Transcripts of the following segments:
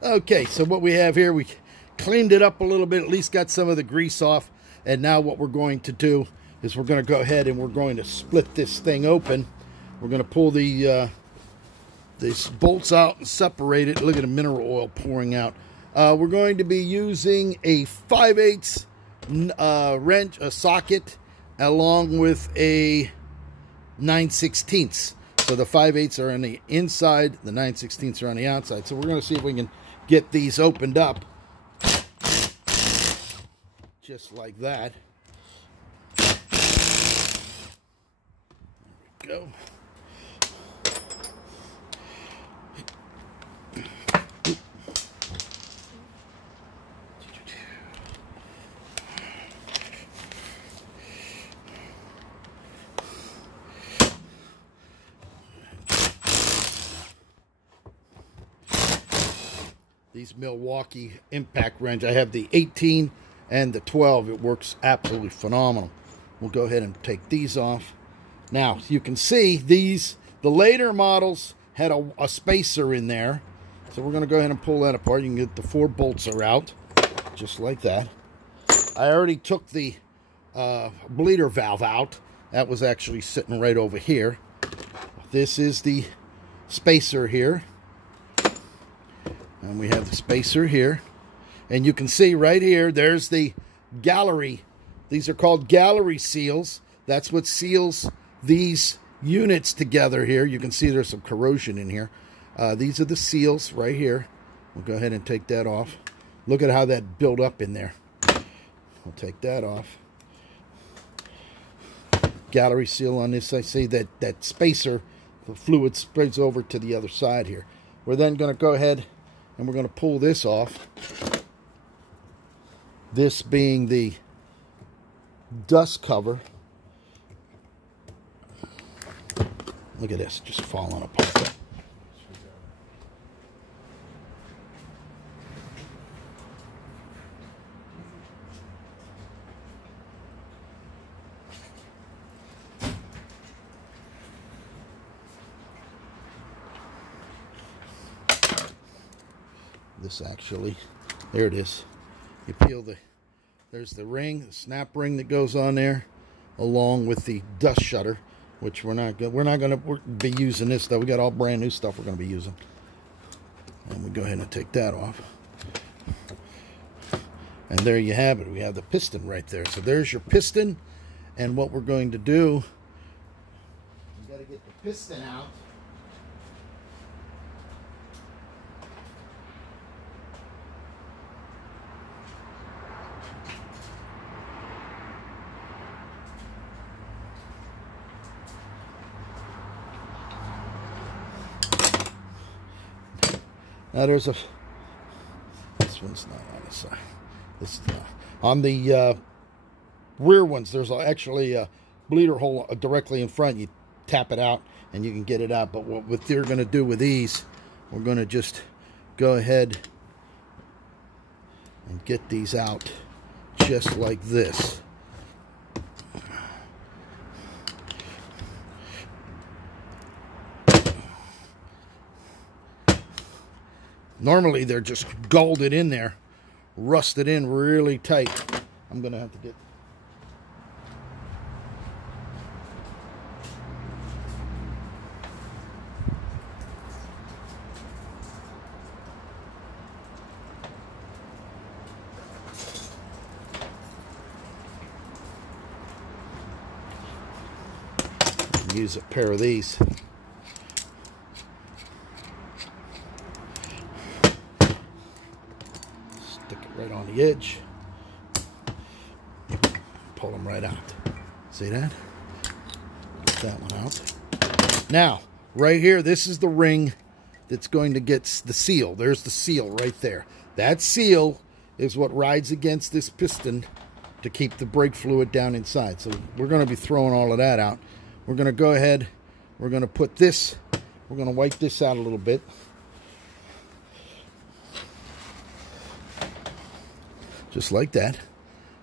Okay, so what we have here, we cleaned it up a little bit, at least got some of the grease off. And now what we're going to do is we're going to go ahead and we're going to split this thing open. We're going to pull these bolts out and separate it. Look at the mineral oil pouring out. We're going to be using a 5/8 wrench, a socket, along with a 9/16. So the 5/8 are on the inside, the 9/16 are on the outside. So we're going to see if we can get these opened up. Just like that. There we go. These Milwaukee impact wrench, I have the 18 and the 12. It works absolutely phenomenal. We'll go ahead and take these off. Now, you can see these, the later models had a spacer in there. So we're going to go ahead and pull that apart. You can get the 4 bolts are out, just like that. I already took the bleeder valve out. That was actually sitting right over here. This is the spacer here. And we have the spacer here. And you can see right here, there's the gallery. These are called gallery seals. That's what seals these units together here. You can see there's some corrosion in here. These are the seals right here. We'll go ahead and take that off. Look at how that built up in there. We'll take that off. Gallery seal on this. I see that spacer, the fluid spreads over to the other side here. We're then going to go ahead and we're going to pull this off. This being the dust cover. Look at this, just falling apart. This actually, there it is. You peel there's the ring, the snap ring that goes on there, along with the dust shutter, which we're not going to be using this though. We got all brand new stuff we're going to be using. And we go ahead and take that off. And there you have it. We have the piston right there. So there's your piston. And what we're going to do, you got to get the piston out. Now there's this one's not on the side. This is not. On the rear ones, there's actually a bleeder hole directly in front. You tap it out and you can get it out. But what they're going to do with these, we're going to just go ahead and get these out just like this. Normally they're just golded in there, rusted in really tight. I'm going to have to get... use a pair of these. Stick it right on the edge. Pull them right out. See that? Get that one out. Now, right here, this is the ring that's going to get the seal. There's the seal right there. That seal is what rides against this piston to keep the brake fluid down inside. So we're going to be throwing all of that out. We're going to go ahead, we're going to put this, we're going to wipe this out a little bit. Just like that.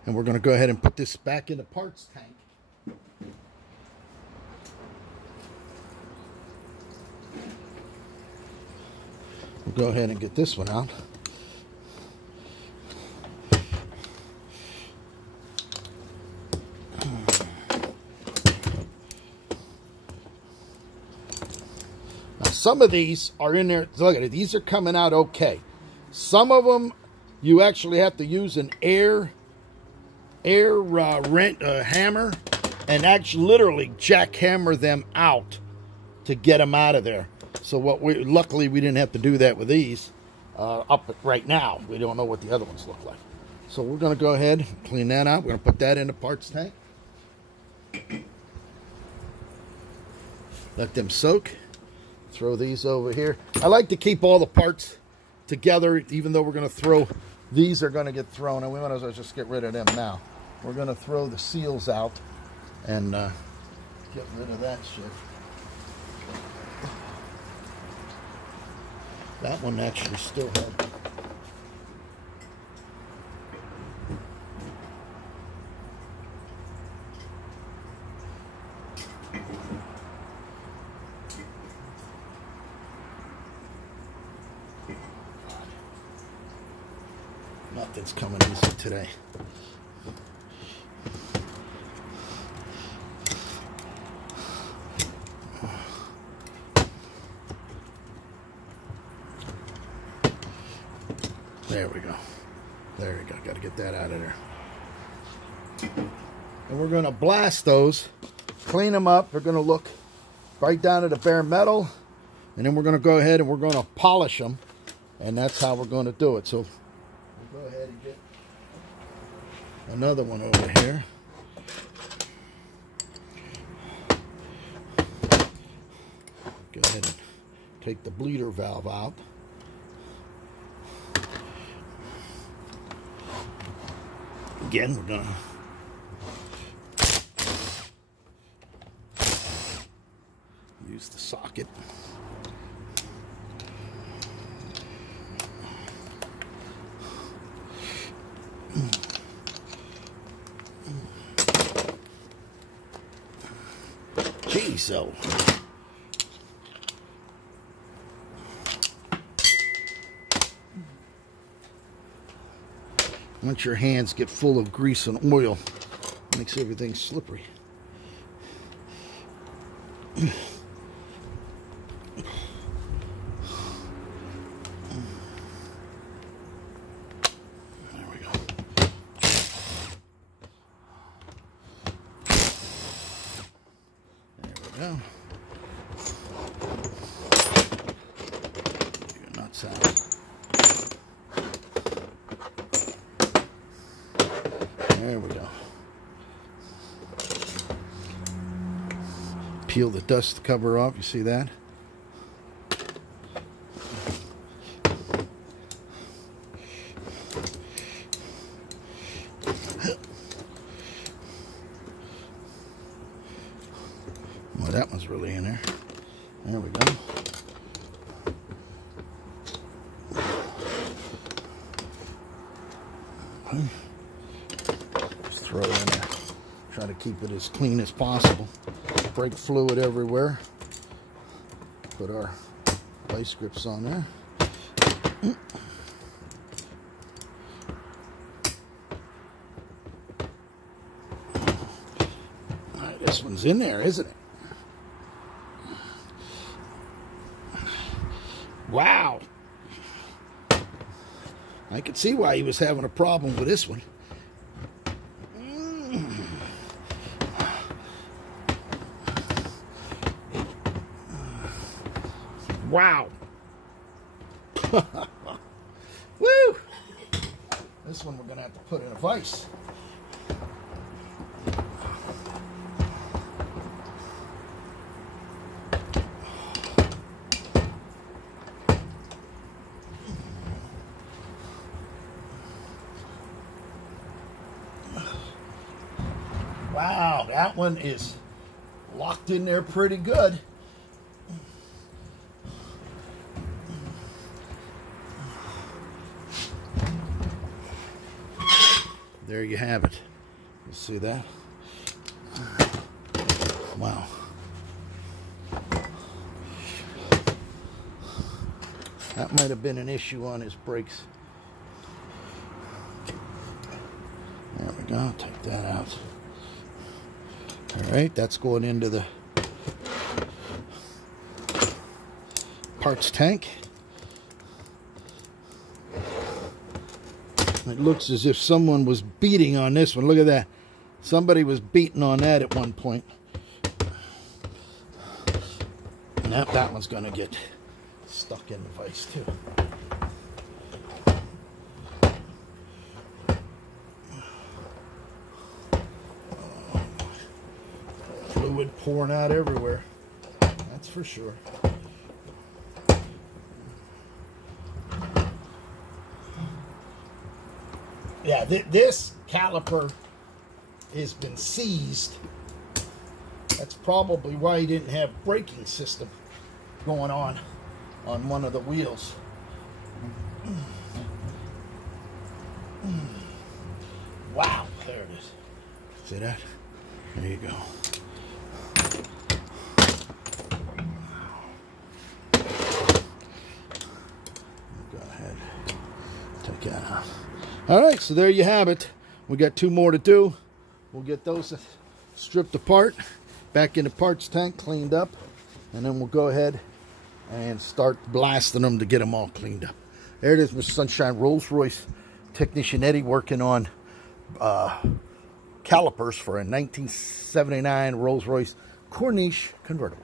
And we're going to go ahead and put this back in the parts tank. go ahead and get this one out. Now, some of these are in there. Look at it. These are coming out okay. Some of them, you actually have to use an air hammer and actually literally jackhammer them out to get them out of there. So luckily we didn't have to do that with these right now. We don't know what the other ones look like. So we're going to go ahead and clean that out. We're going to put that in the parts tank. Let them soak. Throw these over here. I like to keep all the parts together, even though we're going to throw, these are going to get thrown, and we might as well just get rid of them now. We're going to throw the seals out and get rid of that shit. That one actually still had. Nothing's coming easy today. There we go. There we go. Got to get that out of there. And we're going to blast those, clean them up. They're going to look right down to the bare metal. And then we're going to go ahead and we're going to polish them. And that's how we're going to do it. So we'll go ahead and get another one over here. Go ahead and take the bleeder valve out. Again, we're going to use the socket. Geez, so. Once your hands get full of grease and oil, it makes everything slippery. There we go. There we go. Get your nuts out. There we go. Peel the dust cover off. You see that? Well, that one's really in there. There we go. Throw it in there. Try to keep it as clean as possible. Brake fluid everywhere. Put our vice grips on there. Alright, this one's in there, isn't it? Wow. I could see why he was having a problem with this one. Wow. Woo! This one we're going to have to put in a vise. Wow, that one is locked in there pretty good. There you have it. You see that? Wow. That might have been an issue on his brakes. There we go. Take that out. All right, that's going into the parts tank. It looks as if someone was beating on this one. Look at that. Somebody was beating on that at one point. And that one's going to get stuck in the vise too. Fluid pouring out everywhere. That's for sure. Yeah, this caliper has been seized. That's probably why he didn't have braking system going on one of the wheels. Wow, there it is. See that? There you go. Go ahead, take that out. All right, so there you have it. We got 2 more to do. We'll get those stripped apart, back in the parts tank, cleaned up, and then we'll go ahead and start blasting them to get them all cleaned up. There it is, Mr. Sunshine, Rolls-Royce technician Eddie, working on calipers for a 1979 Rolls-Royce Corniche convertible.